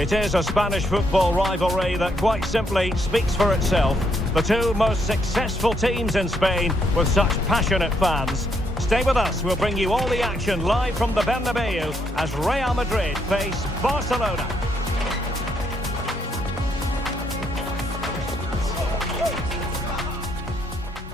It is a Spanish football rivalry that quite simply speaks for itself. The two most successful teams in Spain with such passionate fans. Stay with us, we'll bring you all the action live from the Bernabeu as Real Madrid face Barcelona.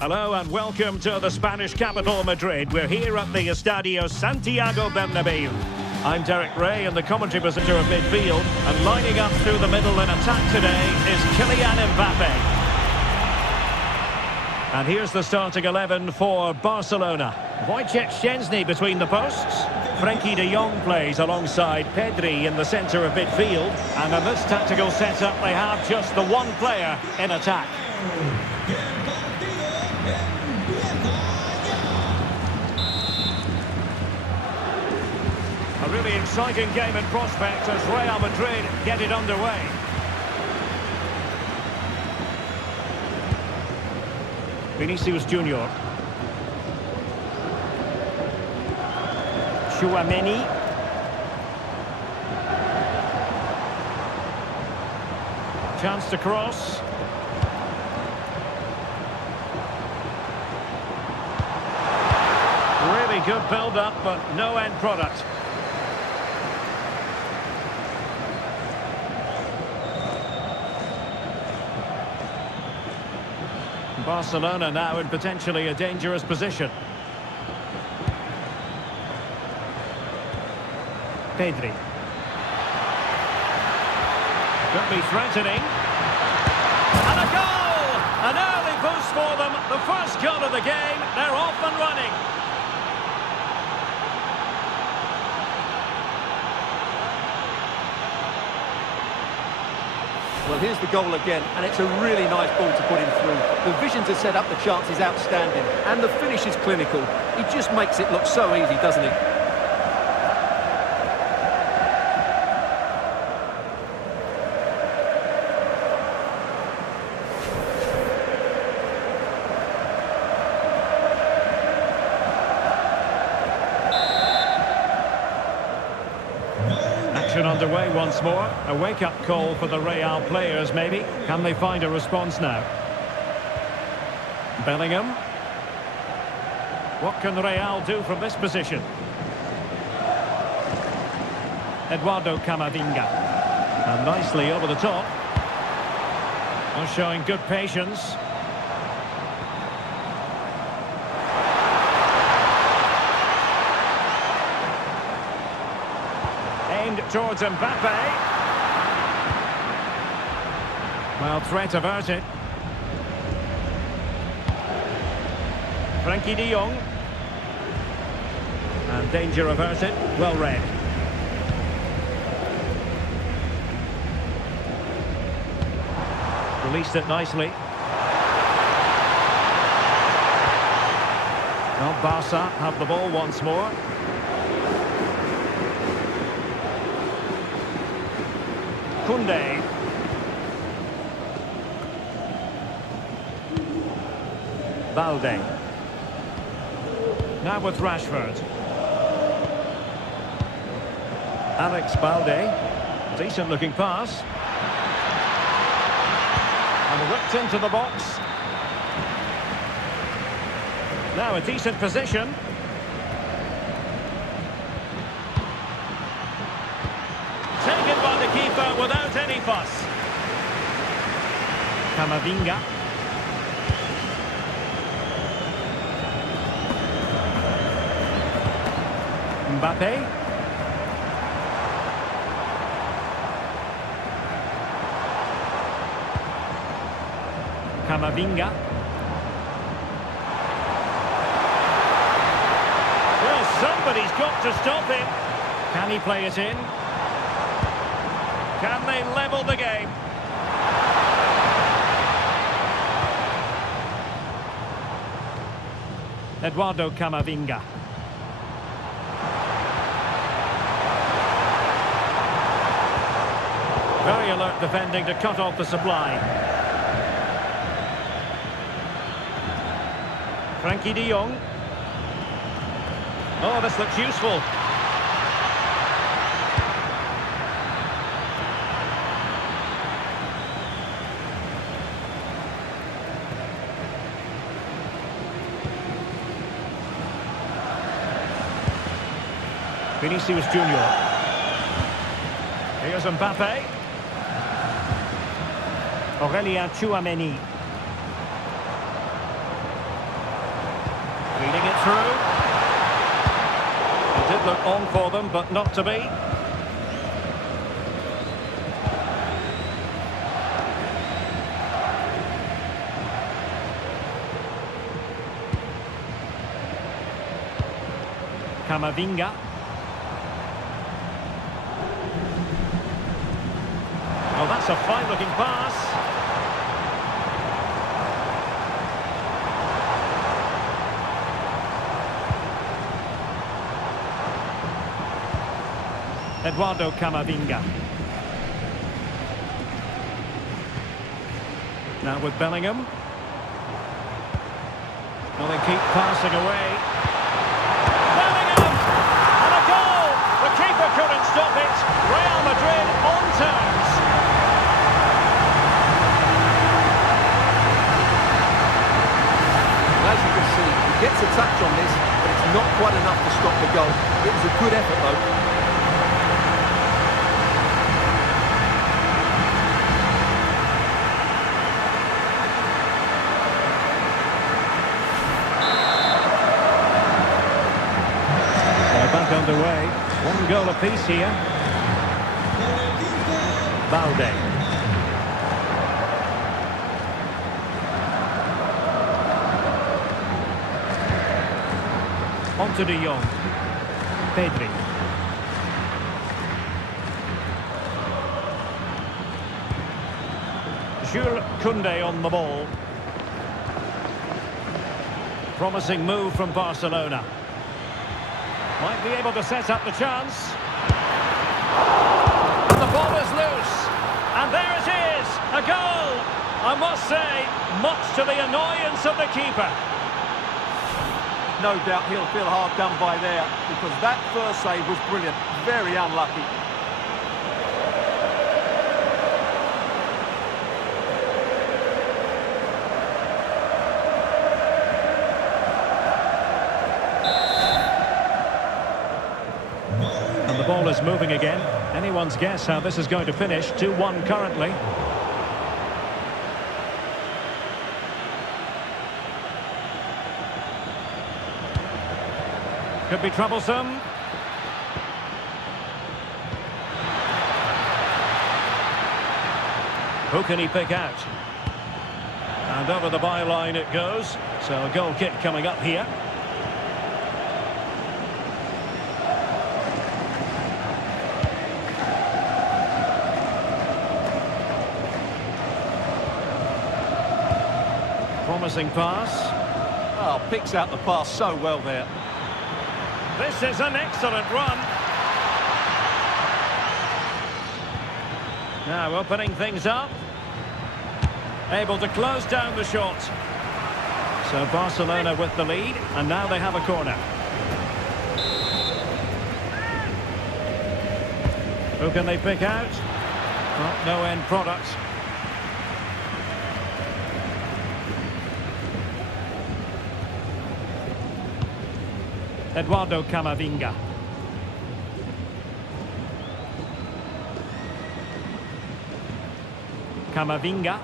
Hello and welcome to the Spanish capital, Madrid. We're here at the Estadio Santiago Bernabeu. I'm Derek Ray in the commentary position of midfield, and lining up through the middle in attack today is Kylian Mbappe. And here's the starting 11 for Barcelona. Wojciech Szczęsny between the posts. Frenkie de Jong plays alongside Pedri in the centre of midfield. And in this tactical setup, they have just the one player in attack. A really exciting game in prospect as Real Madrid get it underway. Vinicius Junior. Tchouaméni. Chance to cross. Really good build-up, but no end product. Barcelona now in potentially a dangerous position. Pedri. Could be threatening. And a goal! An early boost for them. The first goal of the game. They're off and running. Well, here's the goal again, and it's a really nice ball to put him through. The vision to set up the chance is outstanding, and the finish is clinical. He just makes it look so easy, doesn't he? Action underway once more. A wake-up call for the Real players, maybe. Can they find a response now? Bellingham. What can Real do from this position? Eduardo Camavinga. And nicely over the top. And showing good patience. Towards Mbappe. Well, threat averted. Frenkie de Jong. And danger averted. Well read. Released it nicely. Well, Barca have the ball once more. Koundé. Balde. Now with Rashford. Alex Balde. Decent looking pass. And whipped into the box. Now a decent position. Taken by the keeper without any fuss. Camavinga. Mbappe. Camavinga. Well, somebody's got to stop him. Can he play it in? Can they level the game? Eduardo Camavinga. Very alert defending to cut off the supply. Frenkie de Jong. Oh, this looks useful. Vinicius Junior. Here's Mbappe. Aurelien Tchouameni. Feeding it through. It did look on for them, but not to be. Camavinga. Oh, that's a fine-looking pass. Eduardo Camavinga. Now with Bellingham. Well, they keep passing away. Bellingham! And a goal! The keeper couldn't stop it. Real Madrid on terms. Well, as you can see, he gets a touch on this, but it's not quite enough to stop the goal. It was a good effort, though. Back underway. One goal apiece here. Balde. On to De Jong. Pedri. Jules Koundé on the ball. Promising move from Barcelona. Might be able to set up the chance. And the ball is loose. And there it is, a goal. I must say, much to the annoyance of the keeper. No doubt he'll feel hard done by there, because that first save was brilliant. Very unlucky. And the ball is moving again. Anyone's guess how this is going to finish. 2-1 currently. Could be troublesome. Who can he pick out? And over the byline it goes. So a goal kick coming up here. Promising pass. Oh, picks out the pass so well there. This is an excellent run. Now opening things up. Able to close down the shot. So Barcelona with the lead, and now they have a corner. Who can they pick out? Well, no end product. Eduardo Camavinga. Camavinga.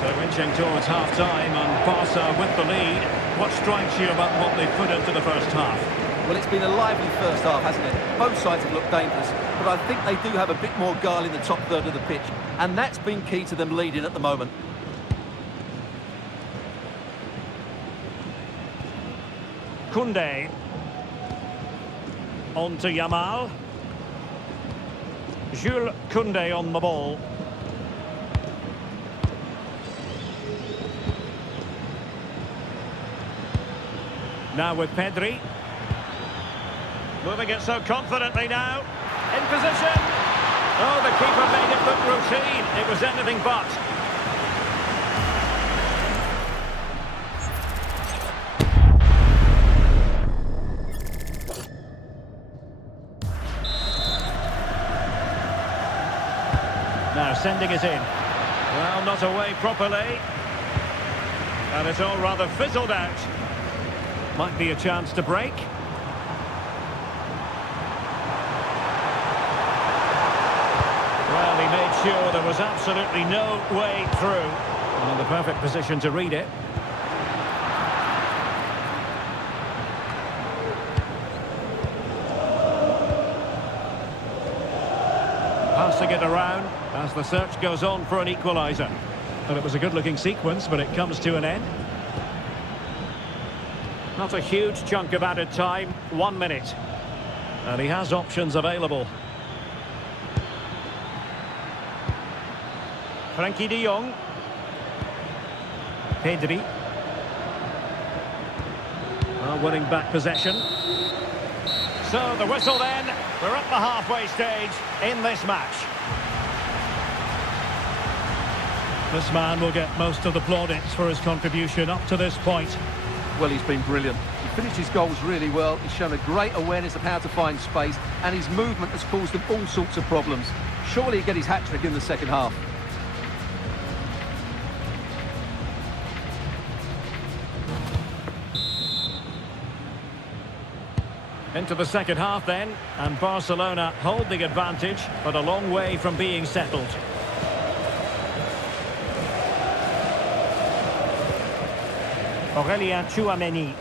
So inching towards half-time, and Barca with the lead. What strikes you about what they've put into the first half? Well, it's been a lively first half, hasn't it? Both sides have looked dangerous, but I think they do have a bit more guile in the top third of the pitch, and that's been key to them leading at the moment. Koundé. On to Yamal. Jules Koundé on the ball. Now with Pedri. Moving it so confidently now. In position. Oh, the keeper made it look routine. It was anything but. Now sending it in. Well, not away properly. And it's all rather fizzled out. Might be a chance to break. Well, he made sure there was absolutely no way through. And in the perfect position to read it. Passing it around as the search goes on for an equaliser. And it was a good-looking sequence, but it comes to an end. Not a huge chunk of added time, 1 minute. And he has options available. Frankie de Jong. Pedri. Winning back possession. So the whistle then. We're at the halfway stage in this match. This man will get most of the plaudits for his contribution up to this point. Well, he's been brilliant. He finished his goals really well. He's shown a great awareness of how to find space, and his movement has caused him all sorts of problems. Surely he'll get his hat-trick in the second half. Into the second half then, and Barcelona hold the advantage, but a long way from being settled. Aurélien Tchouaméni.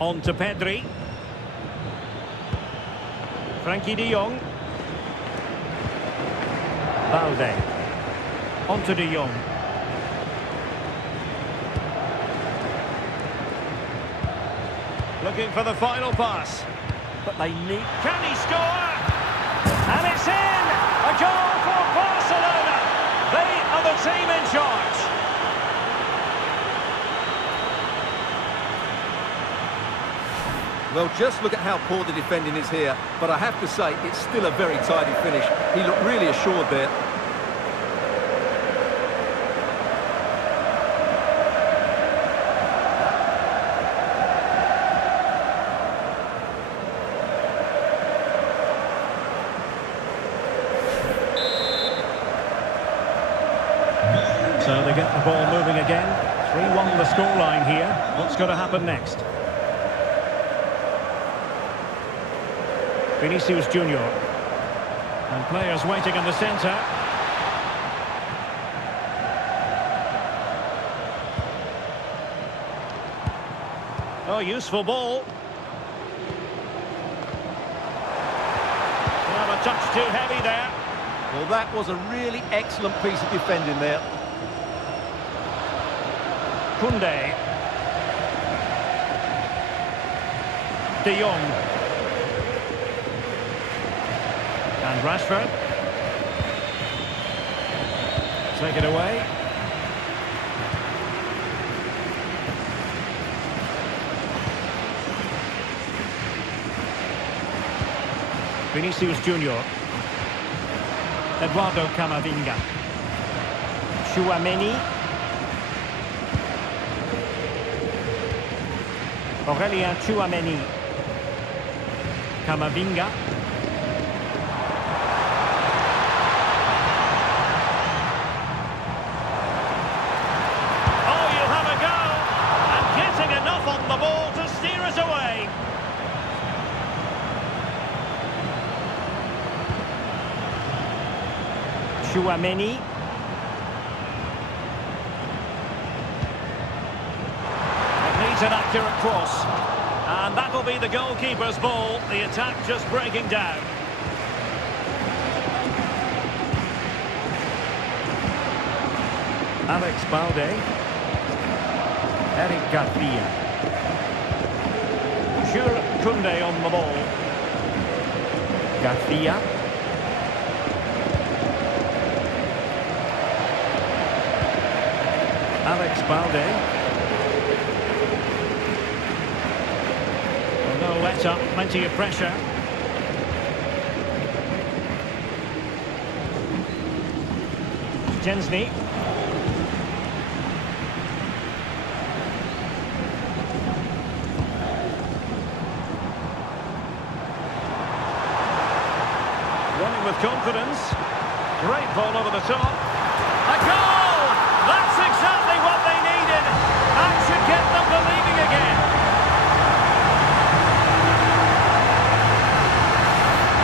On to Pedri. Frankie de Jong. Balde. On to de Jong. Looking for the final pass. But they need... Can he score? And it's in! A goal for Barcelona! They are the team in charge. Well, just look at how poor the defending is here. But I have to say, it's still a very tidy finish. He looked really assured there. So they get the ball moving again. 3-1 the scoreline here. What's going to happen next? Vinicius Junior. And players waiting in the centre. Oh, useful ball. Well, a touch too heavy there. Well, that was a really excellent piece of defending there. Koundé. De Jong. And Rashford. Take it away. Vinicius Junior. Eduardo Camavinga. Tchouaméni. Aurélien Tchouaméni. Camavinga. Oh, you'll have a go. And getting enough on the ball to steer us away. Tchouaméni. An accurate cross, and that'll be the goalkeeper's ball. The attack just breaking down. Alex Balde. Eric Garcia. Jules Koundé on the ball. Garcia. Alex Balde. No let up, plenty of pressure. Szczęsny. Running with confidence. Great ball over the top. A goal! That's exactly what they needed. That should get them believing again.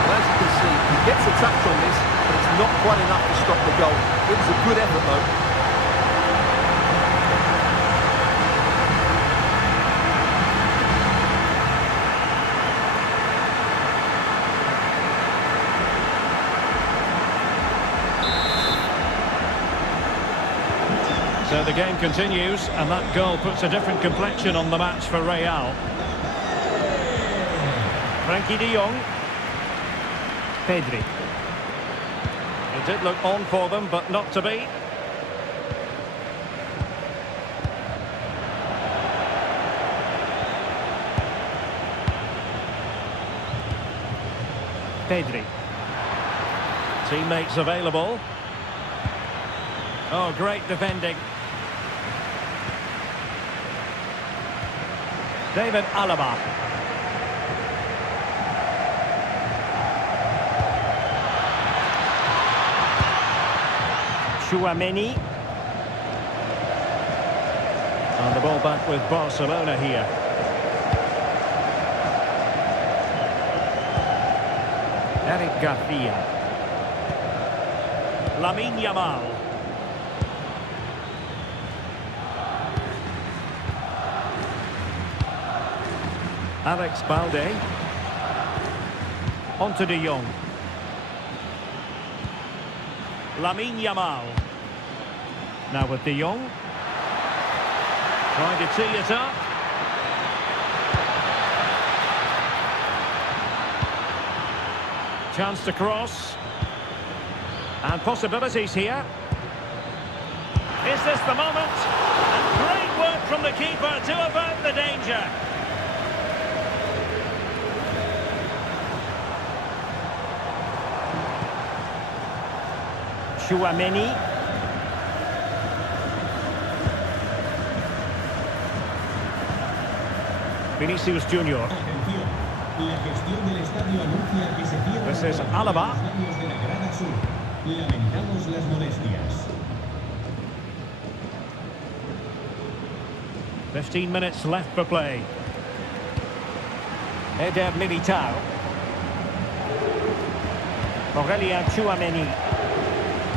Well, as you can see, he gets a touch on this, but it's not quite enough to stop the goal. It was a good effort, though. So the game continues, and that goal puts a different complexion on the match for Real. Frankie de Jong. Pedri. It did look on for them, but not to be. Pedri. Teammates available. Oh, great defending. David Alaba. Tchouaméni. And the ball back with Barcelona here. Eric Garcia. Lamine Yamal. Alex Balde. On to de Jong. Lamine Yamal. Now with de Jong. Trying to tee it up. Chance to cross. And possibilities here. Is this the moment? And great work from the keeper to avert the danger. Tchouaméni. Vinicius Junior. This is Alaba. Lamentamos las molestias. 15 minutes left for play. Eder Militao. Aurelien Tchouaméni.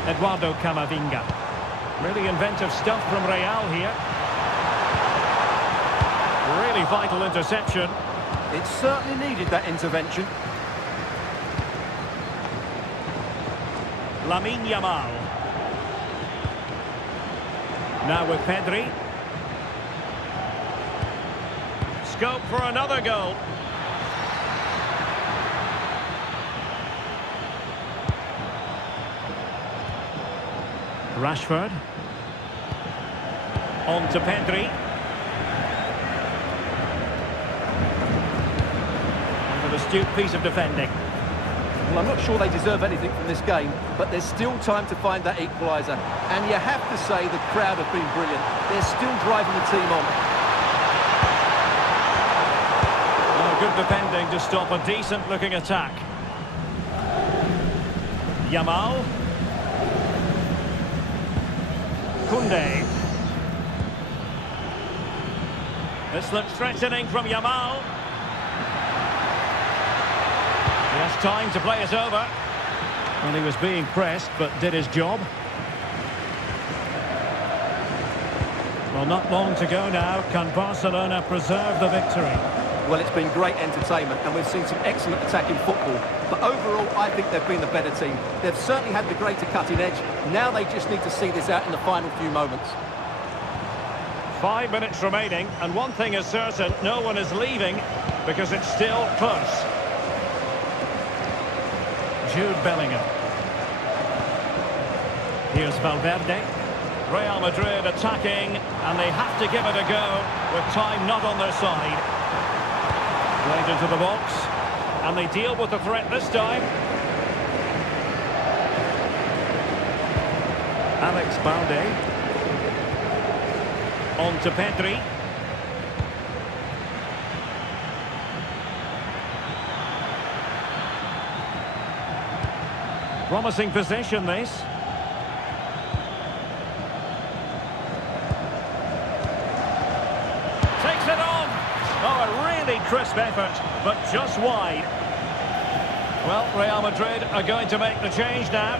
Eduardo Camavinga. Really inventive stuff from Real here. Really vital interception. It certainly needed that intervention. Lamine Yamal. Now with Pedri. Scope for another goal. Rashford. On to Pedri. And an astute piece of defending. Well, I'm not sure they deserve anything from this game, but there's still time to find that equaliser. And you have to say the crowd have been brilliant. They're still driving the team on. Oh, good defending to stop a decent-looking attack. Yamal. Koundé. This looks threatening from Yamal. He has time to play it over. Well, he was being pressed, but did his job. Well, not long to go now. Can Barcelona preserve the victory? Well, it's been great entertainment, and we've seen some excellent attacking football. But overall, I think they've been the better team. They've certainly had the greater cutting edge. Now they just need to see this out in the final few moments. 5 minutes remaining, and one thing is certain, no one is leaving because it's still close. Jude Bellingham. Here's Valverde. Real Madrid attacking, and they have to give it a go with time not on their side. Played into the box, and they deal with the threat this time. Alex Balde. On to Pedri. Promising position, this. Takes it on. Oh, a really crisp effort, but just wide. Well, Real Madrid are going to make the change now.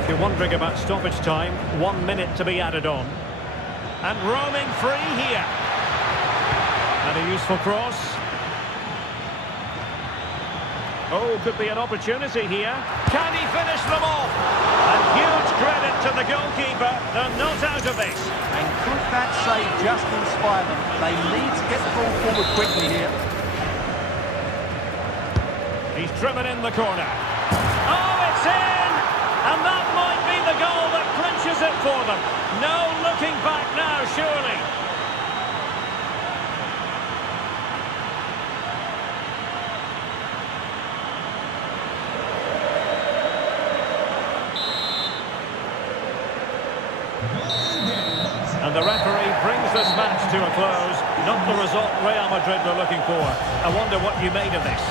If you're wondering about stoppage time, 1 minute to be added on. And roaming free here. And a useful cross. Oh, could be an opportunity here. Can he finish them off? And huge credit to the goalkeeper. They're not out of this. And could that save just inspire them? They need to get the ball forward quickly here. He's driven in the corner. Oh, it's in! And that might be the goal that clinches it for them. No looking back now, surely. And the referee brings this match to a close. Not the result Real Madrid were looking for. I wonder what you made of this.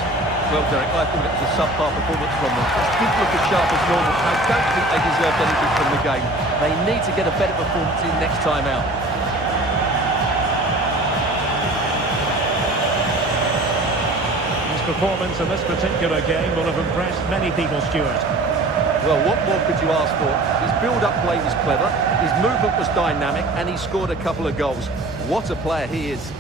Well, Derek, I thought it was a subpar performance from them. Didn't look as sharp as normal. I don't think they deserved anything from the game. They need to get a better performance in next time out. His performance in this particular game will have impressed many people, Stuart. Well, what more could you ask for? His build-up play was clever, his movement was dynamic, and he scored a couple of goals. What a player he is.